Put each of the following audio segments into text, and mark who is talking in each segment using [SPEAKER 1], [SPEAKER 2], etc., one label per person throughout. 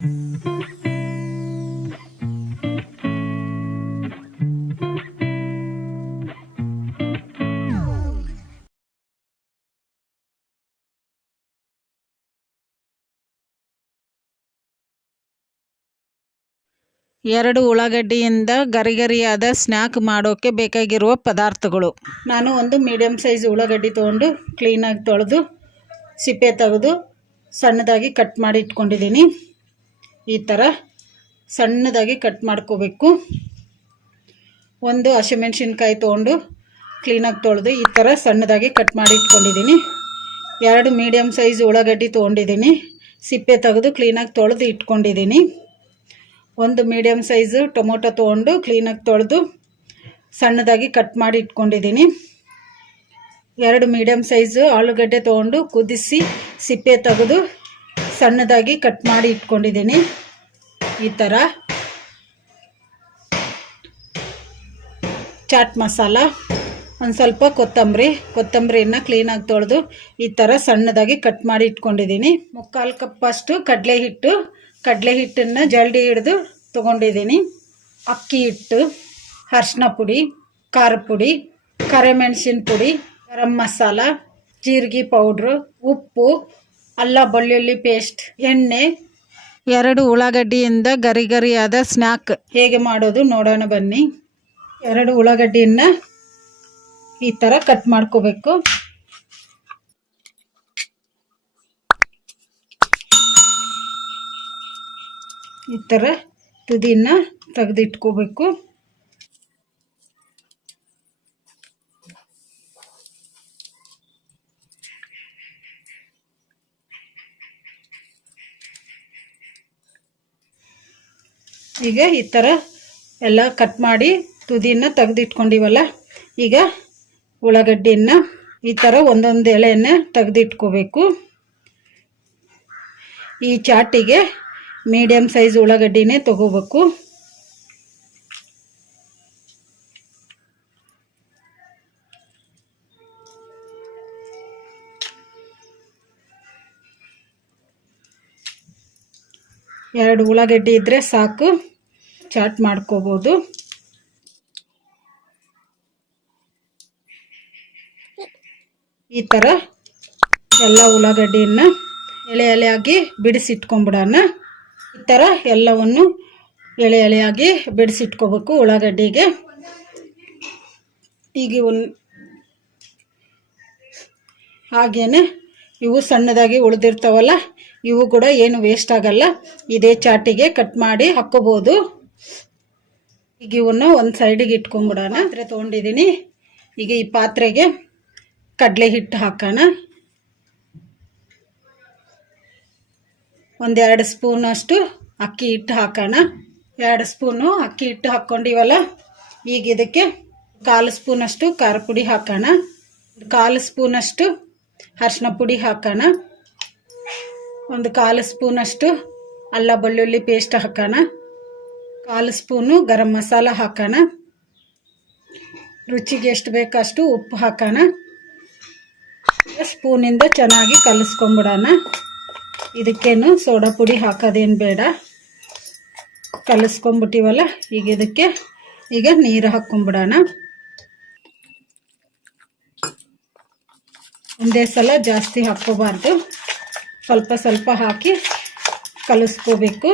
[SPEAKER 1] ಎರಡು ಉಳ್ಳಾಗಡ್ಡಿಯಿಂದ ಗರಿಗರಿಯಾದ ಸ್ನ್ಯಾಕ್ ಮಾಡೋಕ್ಕೆ ಬೇಕಾಗಿರುವ ಪದಾರ್ಥಗಳು. ನಾನು ಒಂದು ಮೀಡಿಯಮ್ ಸೈಜ್ ಉಳ್ಳಾಗಡ್ಡಿ ತೊಗೊಂಡು ಕ್ಲೀನಾಗಿ ತೊಳೆದು, ಸಿಪ್ಪೆ ತೆಗೆದು ಸಣ್ಣದಾಗಿ ಕಟ್ ಮಾಡಿ ಇಟ್ಕೊಂಡಿದ್ದೀನಿ. ಈ ಥರ ಸಣ್ಣದಾಗಿ ಕಟ್ ಮಾಡ್ಕೋಬೇಕು. ಒಂದು ಹಸಿಮೆಣ್ಸಿನ್ಕಾಯಿ ತೊಗೊಂಡು ಕ್ಲೀನಾಗಿ ತೊಳೆದು ಈ ಥರ ಸಣ್ಣದಾಗಿ ಕಟ್ ಮಾಡಿ ಇಟ್ಕೊಂಡಿದ್ದೀನಿ. ಎರಡು ಮೀಡಿಯಮ್ ಸೈಜ್ ಉಳ್ಳಾಗಡ್ಡಿ ತೊಗೊಂಡಿದ್ದೀನಿ. ಸಿಪ್ಪೆ ತೆಗೆದು ಕ್ಲೀನಾಗಿ ತೊಳೆದು ಇಟ್ಕೊಂಡಿದ್ದೀನಿ. ಒಂದು ಮೀಡಿಯಮ್ ಸೈಜು ಟೊಮೊಟೊ ತೊಗೊಂಡು ಕ್ಲೀನಾಗಿ ತೊಳೆದು ಸಣ್ಣದಾಗಿ ಕಟ್ ಮಾಡಿ ಇಟ್ಕೊಂಡಿದ್ದೀನಿ. ಎರಡು ಮೀಡಿಯಮ್ ಸೈಜು ಆಲೂಗಡ್ಡೆ ತೊಗೊಂಡು ಕುದಿಸಿ ಸಿಪ್ಪೆ ತೆಗೆದು ಸಣ್ಣದಾಗಿ ಕಟ್ ಮಾಡಿ ಇಟ್ಕೊಂಡಿದ್ದೀನಿ. ಈ ಥರ ಚಾಟ್ ಮಸಾಲ, ಒಂದು ಸ್ವಲ್ಪ ಕೊತ್ತಂಬರಿ, ಕೊತ್ತಂಬರಿಯನ್ನು ಕ್ಲೀನಾಗಿ ತೊಳೆದು ಈ ಥರ ಸಣ್ಣದಾಗಿ ಕಟ್ ಮಾಡಿ ಇಟ್ಕೊಂಡಿದ್ದೀನಿ. ಮುಕ್ಕಾಲು ಕಪ್ಪಷ್ಟು ಕಡಲೆ ಹಿಟ್ಟು, ಕಡಲೆ ಹಿಟ್ಟನ್ನು ಜಲ್ಡಿ ಹಿಡಿದು ತೊಗೊಂಡಿದ್ದೀನಿ. ಅಕ್ಕಿ ಹಿಟ್ಟು ಅರ್ಶಿನ ಪುಡಿ, ಖಾರ ಪುಡಿ, ಕರೆಮೆಣಸಿನ ಪುಡಿ, ಗರಂ ಮಸಾಲ, ಜೀರಿಗೆ ಪೌಡ್ರು, ಉಪ್ಪು ಅಲ್ಲ ಬೆಳ್ಳುಳ್ಳಿ ಪೇಸ್ಟ್ ಎಣ್ಣೆ. ಎರಡು ಉಳ್ಳಾಗಡ್ಡಿಯಿಂದ ಗರಿ ಗರಿಯಾದ ಸ್ನ್ಯಾಕ್ ಹೇಗೆ ಮಾಡೋದು ನೋಡೋಣ ಬನ್ನಿ. ಎರಡು ಉಳ್ಳಾಗಡ್ಡಿಯನ್ನು ಈ ಥರ ಕಟ್ ಮಾಡ್ಕೋಬೇಕು. ಈ ಥರ ತುದಿನ ತೆಗೆದಿಟ್ಕೋಬೇಕು. ಈಗ ಈ ಥರ ಎಲ್ಲ ಕಟ್ ಮಾಡಿ ತುದಿನ ತೆಗೆದಿಟ್ಕೊಂಡಿವಲ್ಲ, ಈಗ ಉಳ್ಳಾಗಡ್ಡಿನ ಈ ಥರ ಒಂದೊಂದು ಎಳೆಯನ್ನು ತೆಗೆದಿಟ್ಕೋಬೇಕು. ಈ ಚಾಟಿಗೆ ಮೀಡಿಯಮ್ ಸೈಜ್ ಉಳ್ಳಾಗಡ್ಡಿನೇ ತಗೋಬೇಕು. ಎರಡು ಉಳ್ಳಾಗಡ್ಡಿ ಇದ್ದರೆ ಸಾಕು. ಚಾಟ್ ಮಾಡ್ಕೋಬೋದು. ಈ ಥರ ಎಲ್ಲ ಉಳ್ಳಾಗಡ್ಡಿಯನ್ನು ಎಳೆ ಎಳೆಯಾಗಿ ಬಿಡಿಸಿಟ್ಕೊಂಬಿಡೋಣ ಈ ಥರ ಎಲ್ಲವನ್ನು ಎಳೆ ಎಳೆಯಾಗಿ ಬಿಡಿಸಿಟ್ಕೋಬೇಕು ಉಳ್ಳಾಗಡ್ಡಿಗೆ. ಈಗ ಒಂದು ಹಾಗೇನೆ ಇವು ಸಣ್ಣದಾಗಿ ಉಳಿದಿರ್ತಾವಲ್ಲ ಇವು ಕೂಡ ಏನು ವೇಸ್ಟ್ ಆಗಲ್ಲ. ಇದೇ ಚಾಟಿಗೆ ಕಟ್ ಮಾಡಿ ಹಾಕ್ಕೋಬೋದು ಈಗ ಇವನ್ನ ಒಂದು ಸೈಡಿಗೆ ಇಟ್ಕೊಂಡ್ಬಿಡೋಣ. ಪಾತ್ರೆ ತೊಗೊಂಡಿದ್ದೀನಿ ಈಗ ಈ ಪಾತ್ರೆಗೆ ಕಡಲೆ ಹಿಟ್ಟು ಹಾಕೋಣ. ಒಂದೆರಡು ಸ್ಪೂನಷ್ಟು ಅಕ್ಕಿ ಹಿಟ್ಟು ಹಾಕೋಣ. ಎರಡು ಸ್ಪೂನು ಅಕ್ಕಿ ಹಿಟ್ಟು ಹಾಕ್ಕೊಂಡಿವಲ್ಲ, ಈಗ ಇದಕ್ಕೆ ಕಾಲು ಸ್ಪೂನಷ್ಟು ಖಾರ ಪುಡಿ ಹಾಕೋಣ. ಕಾಲು ಸ್ಪೂನಷ್ಟು ಅರಿಶಿನ ಪುಡಿ ಹಾಕೋಣ. ಒಂದು ಕಾಲು ಸ್ಪೂನಷ್ಟು ಅಲ್ಲ ಬೆಳ್ಳುಳ್ಳಿ ಪೇಸ್ಟ್ ಹಾಕೋಣ. ಕಾಲು ಸ್ಪೂನು ಗರಂ ಮಸಾಲ ಹಾಕೋಣ. ರುಚಿಗೆ ಎಷ್ಟು ಬೇಕಷ್ಟು ಉಪ್ಪು ಹಾಕೋಣ. ಸ್ಪೂನಿಂದ ಚೆನ್ನಾಗಿ ಕಲಿಸ್ಕೊಂಬಿಡೋಣ. ಇದಕ್ಕೇನು ಸೋಡಾ ಪುಡಿ ಹಾಕೋದೇನು ಬೇಡ. ಕಲಿಸ್ಕೊಂಬಿಟ್ಟಿವಲ್ಲ, ಈಗ ಇದಕ್ಕೆ ಈಗ ನೀರು ಹಾಕ್ಕೊಂಬಿಡೋಣ. ಒಂದೇ ಸಲ ಜಾಸ್ತಿ ಹಾಕ್ಕೋಬಾರ್ದು. ಸ್ವಲ್ಪ ಸ್ವಲ್ಪ ಹಾಕಿ ಕಲಿಸ್ಕೋಬೇಕು.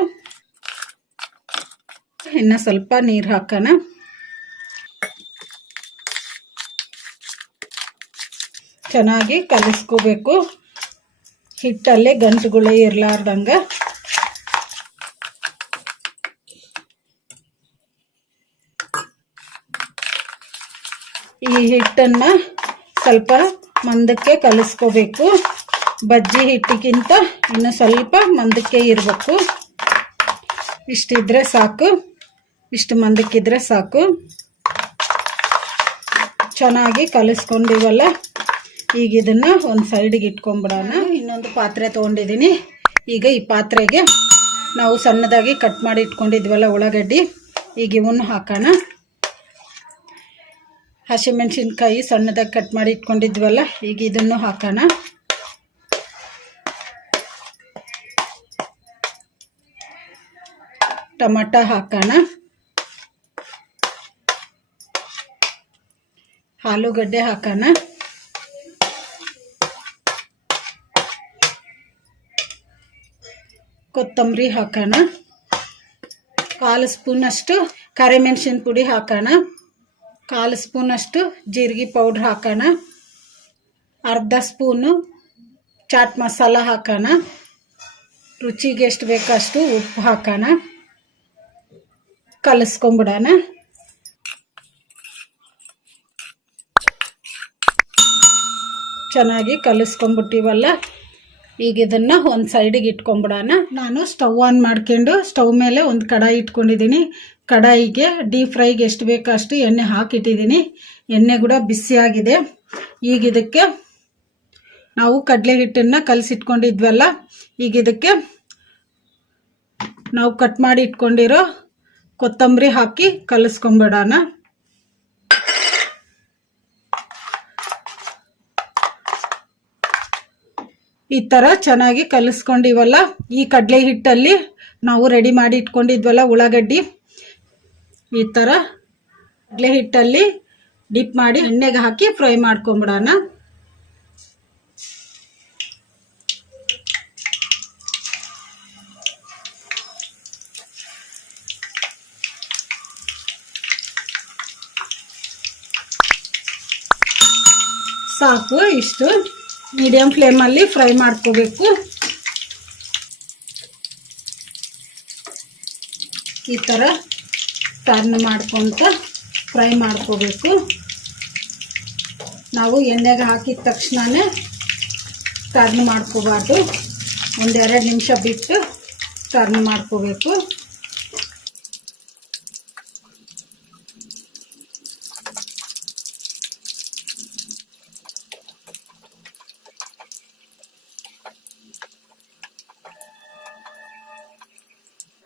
[SPEAKER 1] ಇನ್ನು ಸ್ವಲ್ಪ ನೀರು ಹಾಕೋಣ. ಚೆನ್ನಾಗಿ ಕಲಿಸ್ಕೋಬೇಕು. ಹಿಟ್ಟಲ್ಲೇ ಗಂಟುಗಳು ಇರಲಾರ್ದಂಗ. ಈ ಹಿಟ್ಟನ್ನು ಸ್ವಲ್ಪ ಮಂದಕ್ಕೆ ಕಲಿಸ್ಕೋಬೇಕು. ಬಜ್ಜಿ ಹಿಟ್ಟಿಗಿಂತ ಇನ್ನು ಸ್ವಲ್ಪ ಮಂದಕ್ಕೆ ಇರಬೇಕು. ಇಷ್ಟಿದ್ರೆ ಸಾಕು. ಇಷ್ಟು ಮಂದಕ್ಕಿದ್ರೆ ಸಾಕು. ಚೆನ್ನಾಗಿ ಕಲಿಸ್ಕೊಂಡಿವಲ್ಲ. ಈಗ ಇದನ್ನು ಒಂದು ಸೈಡಿಗೆ ಇಟ್ಕೊಂಬಿಡೋಣ ಇನ್ನೊಂದು ಪಾತ್ರೆ ತೊಗೊಂಡಿದ್ದೀನಿ ಈಗ ಈ ಪಾತ್ರೆಗೆ ನಾವು ಸಣ್ಣದಾಗಿ ಕಟ್ ಮಾಡಿ ಇಟ್ಕೊಂಡಿದ್ವಲ್ಲ ಉಳ್ಳಾಗಡ್ಡಿ. ಈಗ ಇವನ್ನು ಹಾಕೋಣ. ಹಸಿಮೆಣ್ಸಿನ್ಕಾಯಿ ಸಣ್ಣದಾಗಿ ಕಟ್ ಮಾಡಿ ಇಟ್ಕೊಂಡಿದ್ವಲ್ಲ, ಈಗ ಇದನ್ನು ಹಾಕೋಣ. ಟೊಮಟ ಹಾಕೋಣ. ಆಲೂಗಡ್ಡೆ ಹಾಕೋಣ. ಕೊತ್ತಂಬರಿ ಹಾಕೋಣ. ಕಾಲು ಸ್ಪೂನಷ್ಟು ಕರಿಮೆಣಸಿನ ಪುಡಿ ಹಾಕೋಣ. ಕಾಲು ಸ್ಪೂನಷ್ಟು ಜೀರಿಗೆ ಪೌಡ್ರ್ ಹಾಕೋಣ. ಅರ್ಧ ಸ್ಪೂನು ಚಾಟ್ ಮಸಾಲ ಹಾಕೋಣ. ರುಚಿಗೆ ಎಷ್ಟು ಬೇಕಷ್ಟು ಉಪ್ಪು ಹಾಕೋಣ. ಕಲಿಸ್ಕೊಂಬಿಡೋಣ. ಚೆನ್ನಾಗಿ ಕಲಿಸ್ಕೊಂಬಿಟ್ಟಿವಲ್ಲ. ಈಗ ಇದನ್ನು ಒಂದು ಸೈಡಿಗೆ ಇಟ್ಕೊಂಬಿಡೋಣ. ನಾನು ಸ್ಟವ್ ಆನ್ ಮಾಡ್ಕೊಂಡು ಸ್ಟವ್ ಮೇಲೆ ಒಂದು ಕಡಾಯಿ ಇಟ್ಕೊಂಡಿದ್ದೀನಿ ಕಡಾಯಿಗೆ ಡೀಪ್ ಫ್ರೈಗೆ ಎಷ್ಟು ಬೇಕೋ ಅಷ್ಟು ಎಣ್ಣೆ ಹಾಕಿಟ್ಟಿದ್ದೀನಿ ಎಣ್ಣೆ ಕೂಡ ಬಿಸಿಯಾಗಿದೆ ಈಗ ಇದಕ್ಕೆ ನಾವು ಕಡಲೆ ಹಿಟ್ಟನ್ನು ಕಲಸಿಟ್ಕೊಂಡಿದ್ವಲ್ಲ. ಈಗ ಇದಕ್ಕೆ ನಾವು ಕಟ್ ಮಾಡಿ ಇಟ್ಕೊಂಡಿರೋ ಕೊತ್ತಂಬರಿ ಹಾಕಿ ಕಲಿಸ್ಕೊಂಬಿಡೋಣ ಈ ಥರ ಚೆನ್ನಾಗಿ ಕಲಿಸ್ಕೊಂಡಿವಲ್ಲ, ಈ ಕಡಲೆ ಹಿಟ್ಟಲ್ಲಿ ನಾವು ರೆಡಿ ಮಾಡಿ ಇಟ್ಕೊಂಡಿದ್ವಲ್ಲ ಉಳ್ಳಾಗಡ್ಡಿ, ಈ ಥರ ಕಡಲೆ ಹಿಟ್ಟಲ್ಲಿ ಡಿಪ್ ಮಾಡಿ ಎಣ್ಣೆಗೆ ಹಾಕಿ ಫ್ರೈ ಮಾಡ್ಕೊಂಬಿಡೋಣ ಸಾಕು, ಇಷ್ಟು. ಮೀಡಿಯಮ್ ಫ್ಲೇಮಲ್ಲಿ ಫ್ರೈ ಮಾಡ್ಕೋಬೇಕು. ಈ ಥರ ಟರ್ನ್ ಮಾಡ್ಕೊತ ಫ್ರೈ ಮಾಡ್ಕೋಬೇಕು. ನಾವು ಎಣ್ಣೆಗೆ ಹಾಕಿದ ತಕ್ಷಣವೇ ಟರ್ನ್ ಮಾಡ್ಕೋಬಾರ್ದು. ಒಂದೆರಡು ನಿಮಿಷ ಬಿಟ್ಟು ಟರ್ನ್ ಮಾಡ್ಕೋಬೇಕು.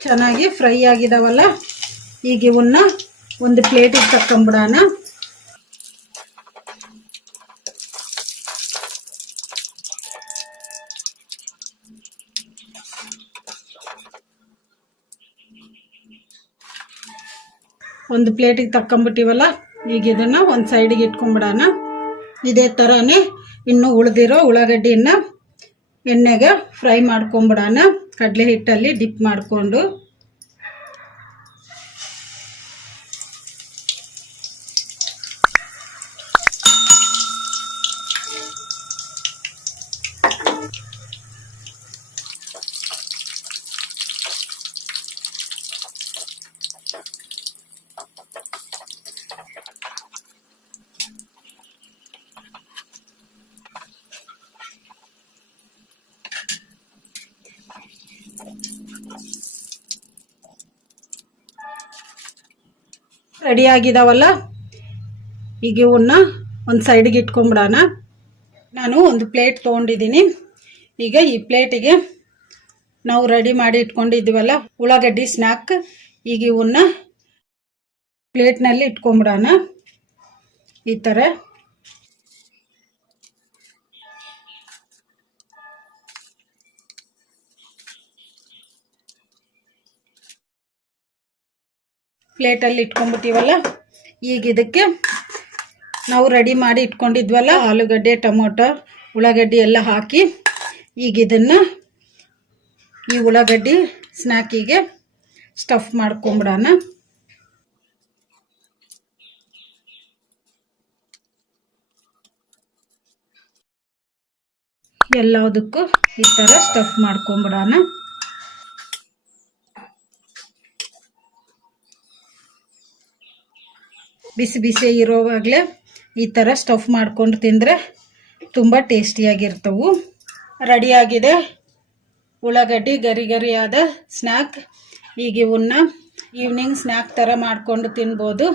[SPEAKER 1] ಚೆನ್ನಾಗಿ ಫ್ರೈ ಆಗಿದಾವಲ್ಲ? ಈಗ ಇವನ್ನ ಒಂದು ಪ್ಲೇಟಿಗೆ ತಕೊಂಬಿಡೋಣ ಒಂದು ಪ್ಲೇಟಿಗೆ ತಕೊಂಬಿಟ್ಟಿವಲ್ಲ ಈಗ ಇದನ್ನ ಒಂದು ಸೈಡಿಗೆ ಇಟ್ಕೊಂಬಿಡೋಣ. ಇದೇ ಥರನೇ ಇನ್ನು ಉಳಿದಿರೋ ಉಳ್ಳಾಗಡ್ಡಿಯನ್ನ ಎಣ್ಣೆಗೆ ಫ್ರೈ ಮಾಡ್ಕೊಂಬಿಡೋಣ. ಕಡಲೆ ಹಿಟ್ಟಲ್ಲಿ ಡಿಪ್ ಮಾಡಿಕೊಂಡು ರೆಡಿ ಆಗಿದಾವಲ್ಲ ಈಗ ಇವನ್ನ ಒಂದು ಸೈಡ್ಗೆ ಇಟ್ಕೊಂಬಿಡೋಣ ನಾನು ಒಂದು ಪ್ಲೇಟ್ ತೊಗೊಂಡಿದ್ದೀನಿ. ಈಗ ಈ ಪ್ಲೇಟಿಗೆ ನಾವು ರೆಡಿ ಮಾಡಿ ಇಟ್ಕೊಂಡಿದ್ದೀವಲ್ಲ, ಉಳ್ಳಾಗಡ್ಡಿ ಸ್ನ್ಯಾಕ್ ಈಗ ಇವನ್ನ ಪ್ಲೇಟ್ನಲ್ಲಿ ಇಟ್ಕೊಂಬಿಡೋಣ ಈ ಥರ ಪ್ಲೇಟಲ್ಲಿ ಇಟ್ಕೊಂಡ್ಬಿಟ್ಟಿವಲ್ಲ, ಈಗ ಇದಕ್ಕೆ ನಾವು ರೆಡಿ ಮಾಡಿ ಇಟ್ಕೊಂಡಿದ್ವಲ್ಲ, ಆಲೂಗಡ್ಡೆ, ಟೊಮೊಟೊ, ಉಳ್ಳಾಗಡ್ಡಿ ಎಲ್ಲ ಹಾಕಿ, ಈಗ ಇದನ್ನು ಈ ಉಳ್ಳಾಗಡ್ಡಿ ಸ್ನ್ಯಾಕಿಗೆ ಸ್ಟಫ್ ಮಾಡ್ಕೊಂಬಿಡೋಣ. ಎಲ್ಲದಕ್ಕೂ ಈ ಥರ ಸ್ಟಫ್ ಮಾಡ್ಕೊಂಬಿಡೋಣ. ಬಿಸಿ ಬಿಸಿ ಇರೋವಾಗಲೇ ಈ ಥರ ಸ್ಟಫ್ ಮಾಡ್ಕೊಂಡು ತಿಂದರೆ ತುಂಬ ಟೇಸ್ಟಿಯಾಗಿರ್ತವು. ರೆಡಿಯಾಗಿದೆ ಉಳ್ಳಾಗಡ್ಡಿ ಗರಿ ಗರಿಯಾದ ಸ್ನ್ಯಾಕ್. ಈಗ ಇವನ್ನ ಈವ್ನಿಂಗ್ ಸ್ನ್ಯಾಕ್ ಥರ ಮಾಡಿಕೊಂಡು ತಿನ್ಬೋದು.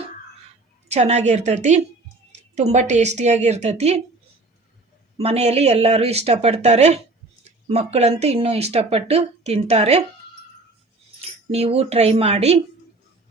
[SPEAKER 1] ಚೆನ್ನಾಗಿರ್ತತಿ. ತುಂಬ ಟೇಸ್ಟಿಯಾಗಿರ್ತತಿ. ಮನೆಯಲ್ಲಿ ಎಲ್ಲರೂ ಇಷ್ಟಪಡ್ತಾರೆ. ಮಕ್ಕಳಂತೂ ಇನ್ನೂ ಇಷ್ಟಪಟ್ಟು ತಿಂತಾರೆ. ನೀವು ಟ್ರೈ ಮಾಡಿ.